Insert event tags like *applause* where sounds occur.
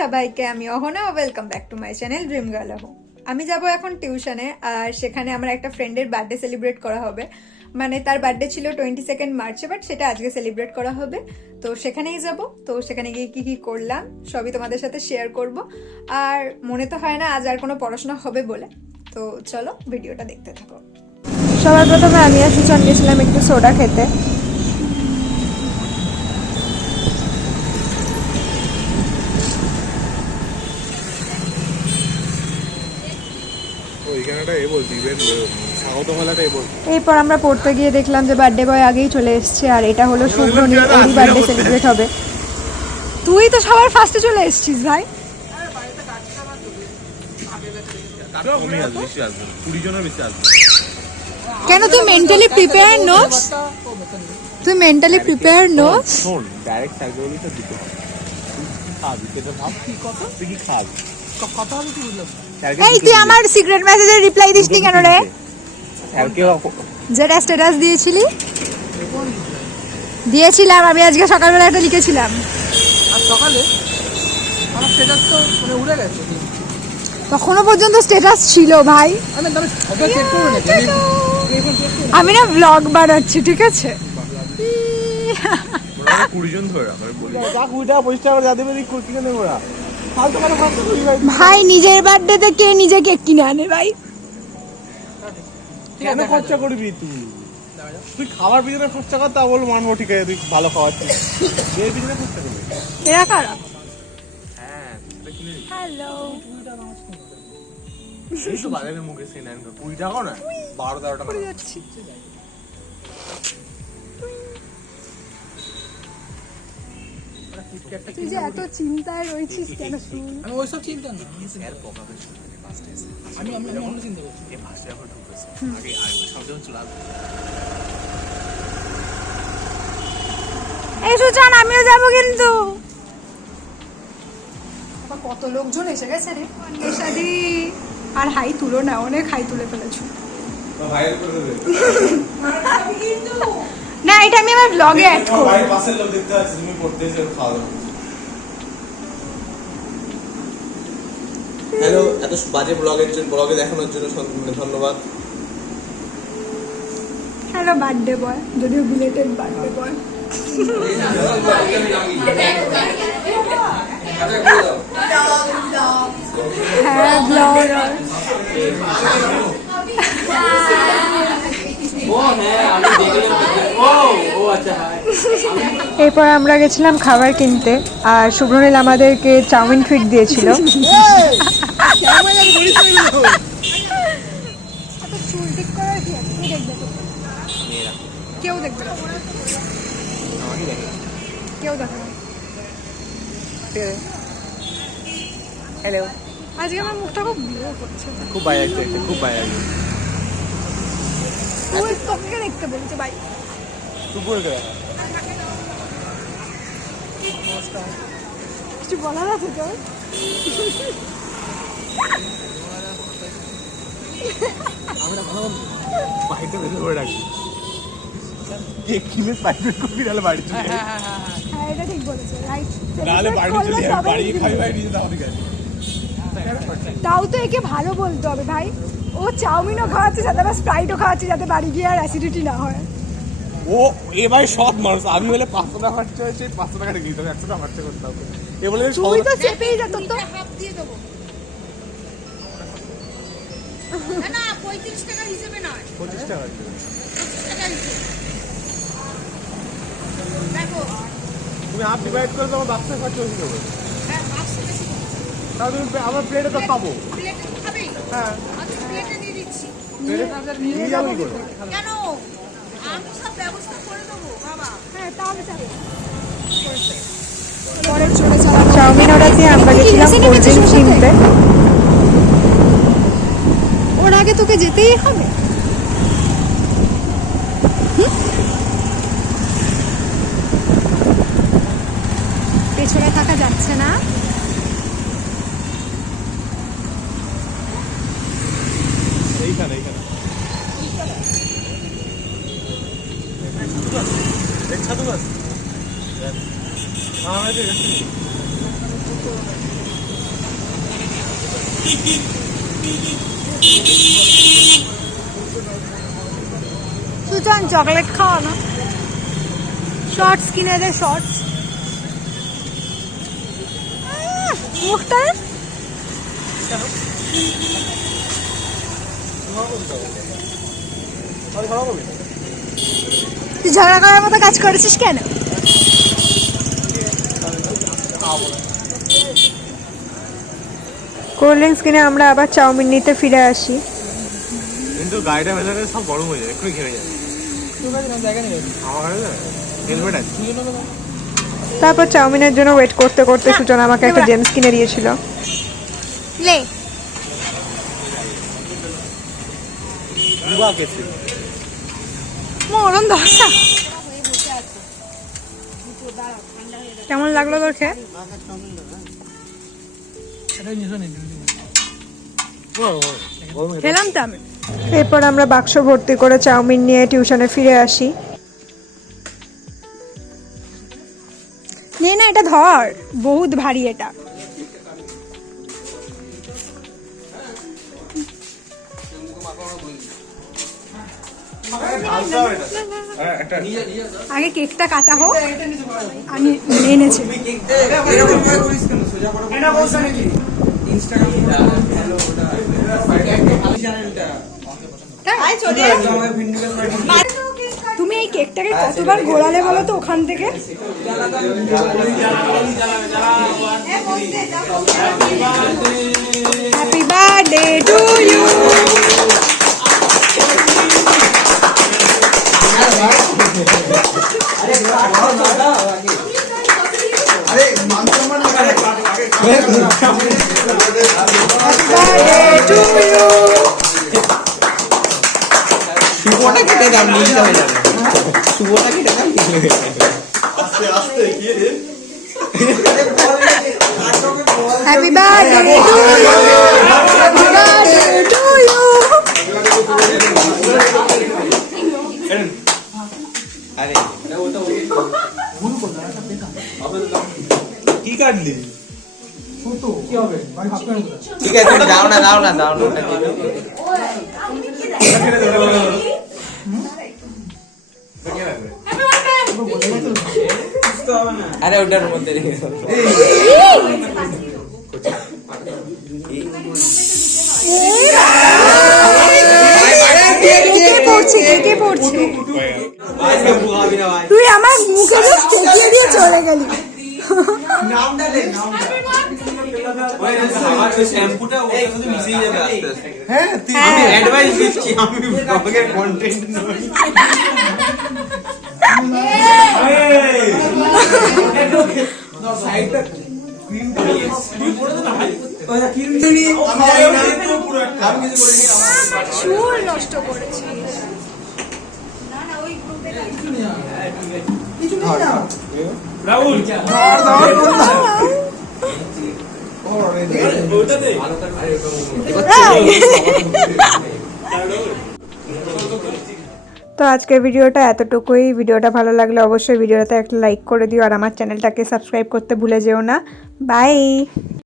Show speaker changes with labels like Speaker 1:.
Speaker 1: সবাইকে, আমি Ahana welcome back to my channel dream girl ah আমি যাব এখন টিউশনে, আর সেখানে আমার একটা ফ্রেন্ডের বার্থডে সেলিব্রেট করা হবে। মানে তার বার্থডে ছিল টোয়েন্টি সেকেন্ড মার্চে বাট সেটা আজকে সেলিব্রেট করা হবে। তো সেখানেই যাব, তো সেখানে গিয়ে কি কি করলাম, সবই তোমাদের সাথে শেয়ার করব। আর মনে তো হয় না, আজ আর কোনো পড়াশোনা হবে বলে। তো চলো, ভিডিওটা দেখতে থাকো। সবার প্রথমে আমি আর সুচন গেছিলাম একটু সোডা খেতে।
Speaker 2: স্বাগত মেলাটা
Speaker 1: এরপর আমরা পড়তে গিয়ে দেখলাম যে বার্থডে বয় আগেই চলে এসছে আর এটা হলো শুভ্রনীল ওরই বার্থডে সেলিব্রেট হবে। তুই তো সবার ফার্স্টে চলে এসেছিস ভাই। কেন তুই মেন্টালি প্রিপেয়ার নোস তুই মেন্টালি প্রিপেয়ার নোস
Speaker 2: শোন ডাইরেক্ট দিতে হবে। তুই কি খাবি? সেটা ভাব কি কথা তুই কি খাবি? কথা আমি কি বুঝলাম
Speaker 1: এই তুই আমার সিক্রেট মেসেজের রিপ্লাই দিসনি কেন রে? যেটা স্ট্যাটাস দিয়েছিলি? দিয়েছিলাম আমি আজকে সকালবেলা একটা লিখেছিলাম।
Speaker 3: আর সকালে? আমার স্ট্যাটাস তো মানে উড়ে গেছে।
Speaker 1: তখনও পর্যন্ত স্ট্যাটাস ছিল ভাই।
Speaker 3: আমি
Speaker 1: না ব্লগ বানাচ্ছি ঠিক আছে?
Speaker 2: কুড়ি জন ধরে রাখ বলি।
Speaker 3: যা কুড়ি টাকা পঁচিশ টাকা করে যা দেবে দিক কুড়ি কিনে নেব ভাই
Speaker 1: নিজের বার্থডেতে কে নিজে কেক কিনে আনে ভাই?
Speaker 3: কেন খরচা করবি তুই? তুই খাবার পিছনে খরচা কর তা বলব মানবো ঠিক আছে তুই ভালো খাওয়াচ্ছিস এর পিছনে খরচা করবি?
Speaker 1: এরা কারা?
Speaker 2: হ্যাঁ
Speaker 1: হ্যালো
Speaker 2: এই তো বাজারে মুখে সে নেন কুড়ি টাকাও না বারো তেরো টাকা
Speaker 1: যাচ্ছি। তুই যে এত চিন্তায় রয়েছিস কেন
Speaker 3: আমি ওইসব চিন্তা না।
Speaker 2: স্যার পকাবে
Speaker 3: আমি আমি আমি অন্য চিন্তা করছি।
Speaker 2: এ ফার্স্টে এখন ঢুকেছে আগে আগে সব যখন চলে
Speaker 1: এই সুচান আমিও যাব কিন্তু। কত লোকজন এসে গেছে রে। এসাদি আর হাই তুলো না অনেক হাই তুলে ফেলেছো।
Speaker 2: ভাইরাল করে দেবে।
Speaker 1: না এটা আমি আমার ব্লগে অ্যাড করব।
Speaker 2: বাড়ির পাশের লোক দেখতে পাচ্ছি তুমি পড়তে এসে খাওয়া দাওয়া
Speaker 4: হ্যালো এত বাজে ব্লগের জন্য ব্লগে দেখানোর জন্য মানে ধন্যবাদ।
Speaker 1: হ্যালো বার্থডে বয় যদিও বিলেটেড বার্থডে বয় হ্যাঁ ব্লগার এরপর আমরা গেছিলাম খাবার কিনতে আর শুভ্রনীল আমাদেরকে চাউমিন ট্রিট দিয়েছিল। *laughs* কেউ দেখবে কেউ দেখবে
Speaker 3: হ্যালো
Speaker 1: আজকে আমার মুখটা খুব বিয়ে করছে।
Speaker 2: খুব বাইরে খুব বাইরে
Speaker 1: তোকে দেখতে বলছে ভাই কিছু বলার আছে তোর?
Speaker 2: বাইরে বের করে রাখি। কেক কিনে প্রাইভেট কপি নাহলে বাড়ি চলে
Speaker 1: হ্যাঁ এটা ঠিক বলেছে রাইট
Speaker 2: নাহলে বাড়ি চলে যাবে বাড়ি খাই ভাই ঠিক আছে।
Speaker 1: তাও তো একে ভালো বলতে হবে ভাই। ও চাউমিনও খাওয়াচ্ছে সাথে আবার স্প্রাইটও খাওয়াচ্ছে যাতে বাড়ি গিয়ে আর অ্যাসিডিটি না হয়।
Speaker 2: ও এ ভাই সৎ মানুষ। আমি হলে পাঁচশো টাকা খরচা হয়েছে পাঁচশো টাকা রেখে দিতে হবে একশো টাকা খরচা করতে হবে এ বলে
Speaker 1: তুই তো চেপেই যা তোর তো
Speaker 5: না পঁয়ত্রিশ টাকার হিসেবে নয়।
Speaker 2: পঁচিশ টাকা
Speaker 5: টাকার হিসেবে। দেখো।
Speaker 2: তুমি হাফ ডিভাইড করে তোমার বাচ্চা খরচা বেশি দেবো।
Speaker 5: হ্যাঁ পাঁচশো বেশি
Speaker 2: তাহলে তুমি আমার প্লেটে তো খাব
Speaker 5: প্লেটে খাবেই
Speaker 2: হ্যাঁ।
Speaker 5: আমি প্লেটে দিয়ে দিচ্ছি।
Speaker 2: প্লেটে নিয়ে যাব
Speaker 5: কেন? ব্যবস্থা করে দেবো বাবা।
Speaker 1: হ্যাঁ তাহলে যাবে পরে চলে যাওয়া চাউমিন অর্ডার দিয়ে আমরা গেছিলাম কোল্ড ড্রিঙ্ক কিনতে। ওর আগে তোকে যেতেই হবে। পেছনে থাকা যাচ্ছে না
Speaker 2: এইখানে এইখানে ছাতু গাছ হ্যাঁ
Speaker 1: সুজন চকলেট খাওয়া না? শর্টস কিনে দে শর্টস মুখটা? তুই ঝগড়া করার মতো কাজ করেছিস কেন? কোল্ড ড্রিঙ্কস কিনে আমরা আবার চাউমিন নিতে ফিরে আসি।
Speaker 3: কিন্তু গাড়িটা ভেতরে সব গরম হয়ে যাবে এক্ষুনি ঘেমে আছে
Speaker 1: তারপর চাউমিনের জন্য ওয়েট করতে করতে সুজন আমাকে একটা জেমস কিনে দিয়েছিল। লে। মরণ দশা কেমন লাগল তোর খেয়ে? খেলাম তো আমি। এরপর আমরা বাক্স ভর্তি করে চাউমিন নিয়ে টিউশনে ফিরে আসি। নে না এটা ধর। বহুত ভারী এটা। আগে কেকটা কাটা হোক। আমি এনেছি। তুমি এই কেকটাকে কতবার ঘোরালে বলো তো ওখান থেকে? Happy birthday to you birthday to you
Speaker 4: শুভটা কেটে দাম নিতে হয়ে যাবে শুভটা কেটে দাম নিতে হয়ে যাবে
Speaker 1: happy birthday to you happy birthday to you
Speaker 4: আরে
Speaker 3: কি কাটলি
Speaker 4: ঠিক আছে, দাও না দাও না দাও না। আরে, ওটার মধ্যে
Speaker 1: তুই আমার মুখে চলে গেলি
Speaker 4: আমার ওই শ্যাম্পুটা ওটার মধ্যে মিশিয়ে যাবে আস্তে আস্তে
Speaker 3: হ্যাঁ তুই
Speaker 4: আমি অ্যাডভাইস দিচ্ছি আমি ব্লগের কন্টেন্ট নই
Speaker 1: চুল করেছি তো আজকের ভিডিওটা এতটুকুই। ভিডিওটা ভালো লাগলে অবশ্যই ভিডিওটাতে একটা লাইক করে দিও আর আমার চ্যানেলটাকে সাবস্ক্রাইব করতে ভুলে যেও না। বাই